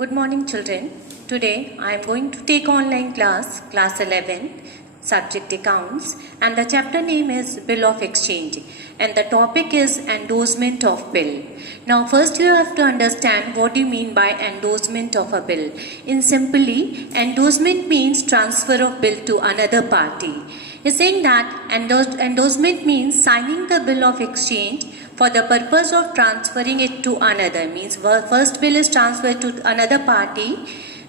Good morning, children. Today I am going to take online class 11, subject accounts, and the chapter name is Bill of Exchange, and the topic is endorsement of bill. Now first you have to understand what do you mean by endorsement of a bill. In simply, endorsement means transfer of bill to another party. Is saying that endorsement means signing the bill of exchange for the purpose of transferring it to another. Means first bill is transferred to another party.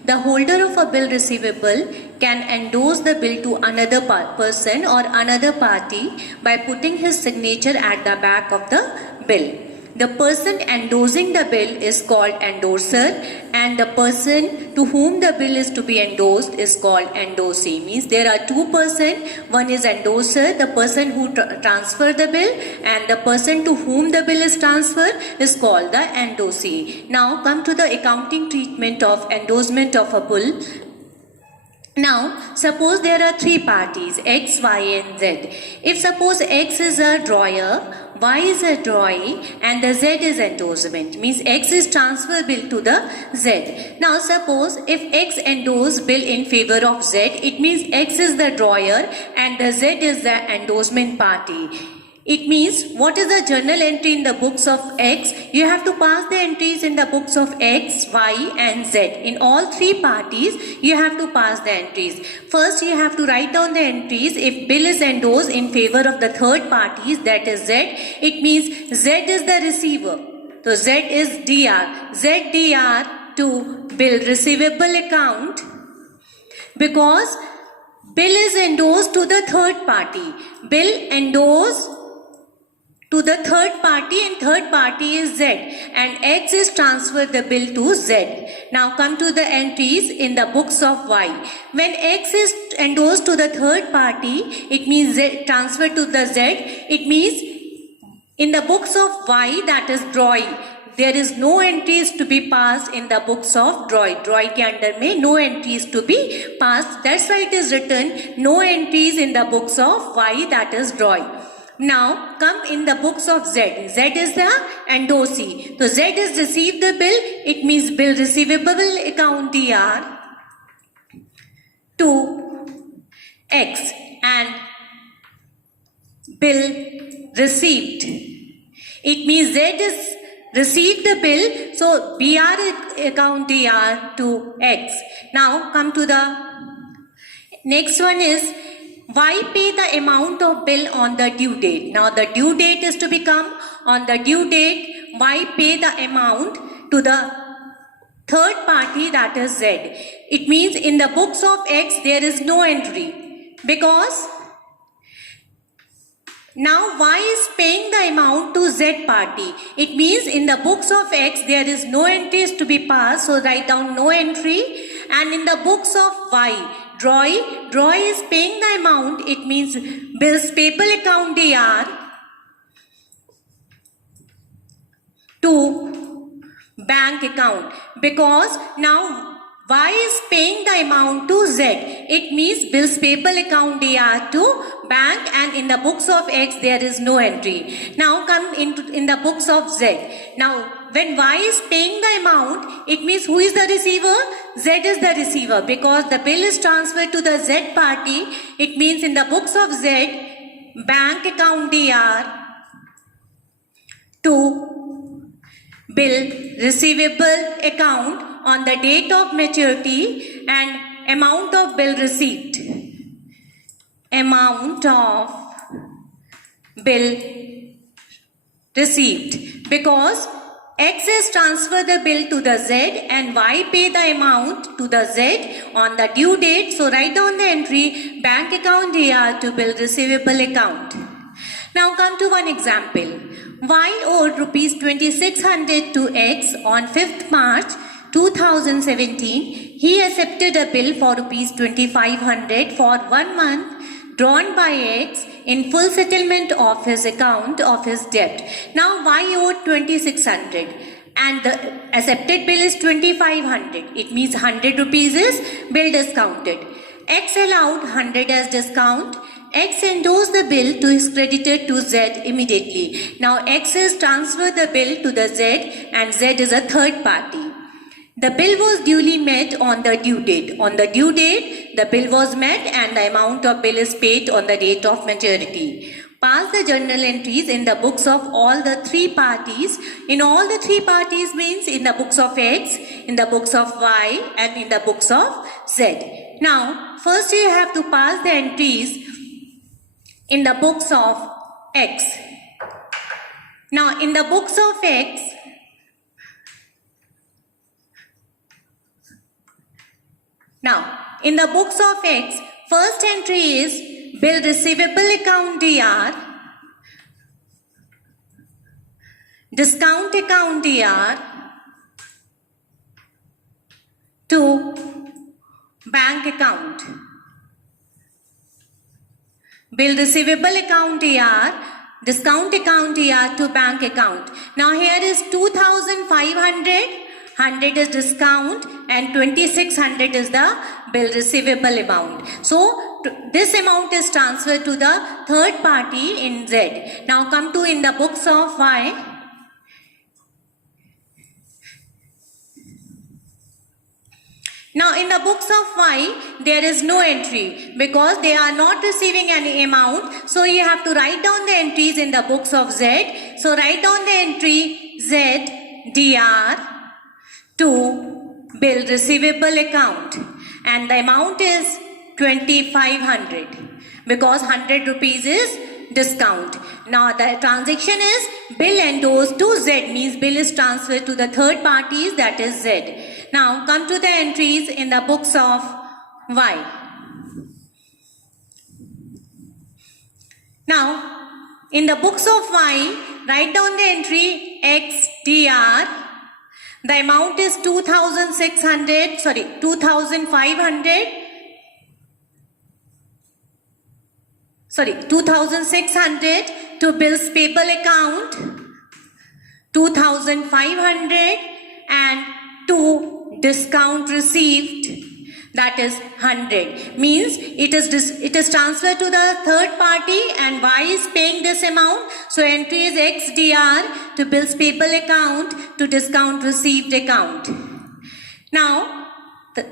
The holder of a bill receivable can endorse the bill to another person or another party by putting his signature at the back of the bill. The person endorsing the bill is called endorser, and the person to whom the bill is to be endorsed is called endorsee. Means there are two persons. One is endorser, the person who transfer the bill, and the person to whom the bill is transferred is called the endorsee. Now come to the accounting treatment of endorsement of a bill. Now, suppose there are three parties, X, Y and Z. If suppose X is a drawer, Y is a drawee and the Z is endorsement. Means X is transfer bill to the Z. Now suppose if X endorse bill in favor of Z, it means X is the drawer and the Z is the endorsement party. It means what is the journal entry in the books of X? You have to pass the entries in the books of X, Y and Z. In all three parties, you have to pass the entries. First, you have to write down the entries. If bill is endorsed in favor of the third parties, that is Z, it means Z is the receiver. So Z is DR. ZDR to bill receivable account, because bill is endorsed to the third party. Bill endorsed to the third party, and third party is Z, and X is transferred the bill to Z. Now come to the entries in the books of Y. When X is endorsed to the third party, it means Z transferred to the Z. It means in the books of Y, that is drawing, there is no entries to be passed in the books of drawing. Drawing ke andar mein no entries to be passed. That's why it is written no entries in the books of Y, that is drawing. Now come in the books of Z. Z is the endorsee. So Z is received the bill. It means bill receivable account DR to X, and bill received. It means Z is received the bill. So BR account DR to X. Now come to the next one is Y pay the amount of bill on the due date. Now the due date is to become on the due date. Y pay the amount to the third party, that is Z. It means in the books of X there is no entry, because now Y is paying the amount to Z party. It means in the books of X there is no entries to be passed. So write down no entry. And in the books of Y, drawee is paying the amount. It means bills payable account DR to bank account, because now Y is paying the amount to Z. It means bills payable account DR to bank, and in the books of X there is no entry. Now come in the books of Z. Now when Y is paying the amount, it means who is the receiver? Z is the receiver, because the bill is transferred to the Z party. It means in the books of Z, bank account DR to bill receivable account on the date of maturity, and amount of bill received. Amount of bill received, because X has transferred the bill to the Z and Y pay the amount to the Z on the due date. So write down the entry bank account DR to bill receivable account. Now come to one example. Y owed rupees 2600 to X on 5th March 2017. He accepted a bill for rupees 2500 for 1 month drawn by X in full settlement of his account of his debt. Now Y owed 2600 and the accepted bill is 2500. It means 100 rupees is bill discounted. X allowed 100 as discount. X endorsed the bill to his creditor to Z immediately. Now X has transferred the bill to the Z and Z is a third party. The bill was duly met on the due date. On the due date, the bill was met and the amount of bill is paid on the date of maturity. Pass the journal entries in the books of all the three parties. In all the three parties means in the books of X, in the books of Y and in the books of Z. Now, first you have to pass the entries in the books of X. Now, in the books of X, first entry is bill receivable account DR, discount account DR to bank account. Bill receivable account DR, discount account DR to bank account. Now here is 2,500. 100 is discount and 2,600 is the bill receivable amount. So this amount is transferred to the third party in Z. Now come to in the books of Y. Now in the books of Y, there is no entry because they are not receiving any amount. So you have to write down the entries in the books of Z. So write down the entry Z DR to bill receivable account and the amount is 2,500 because 100 rupees is discount. Now the transaction is bill endorsed to Z means bill is transferred to the third parties, that is Z. Now come to the entries in the books of Y. Now in the books of Y, write down the entry XDR. The amount is 2,500 to bills payable account, 2,500 and to discount received, that is 100. Means it is transferred to the third party and Y is paying this amount. So entry is XDR to bills payable account to discount received account. Now the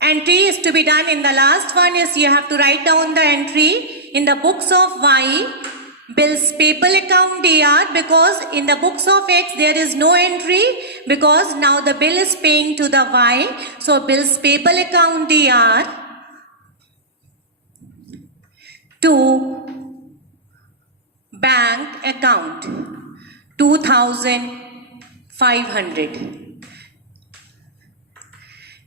entry is to be done in the last one is you have to write down the entry in the books of Y, bills payable account DR, because in the books of X there is no entry because now the bill is paying to the Y. So bills payable account DR to bank account 2,500.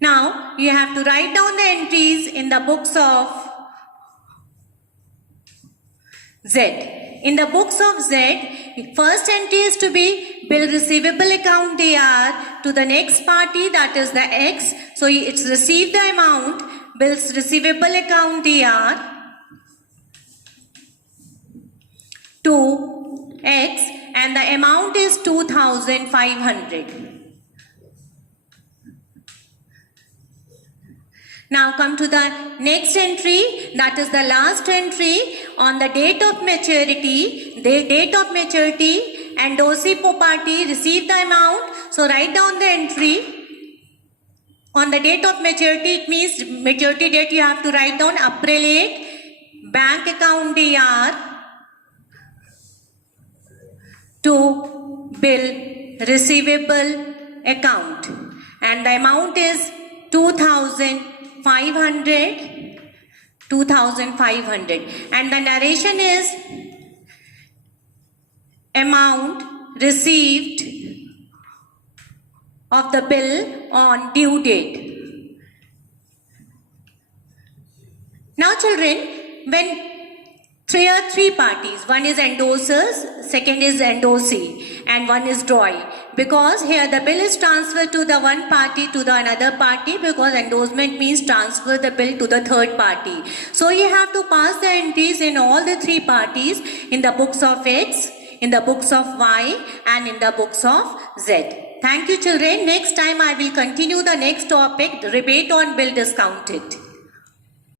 Now you have to write down the entries in the books of Z. In the books of Z, first entry is to be bill receivable account DR to the next party, that is the X. So it's received the amount, bills receivable account DR to X and the amount is 2,500. Now come to the next entry, that is the last entry on the date of maturity. The date of maturity and OCPO party received the amount. So write down the entry on the date of maturity. It means maturity date you have to write down April 8, bank account DR to bill receivable account and the amount is 2,500 and the narration is amount received of the bill on due date. Now children, when there are three parties, one is endorsers, second is endorsee and one is drawee. Because here the bill is transferred to the one party to the another party because endorsement means transfer the bill to the third party. So you have to pass the entries in all the three parties in the books of X, in the books of Y and in the books of Z. Thank you children. Next time I will continue the next topic, rebate on bill discounted.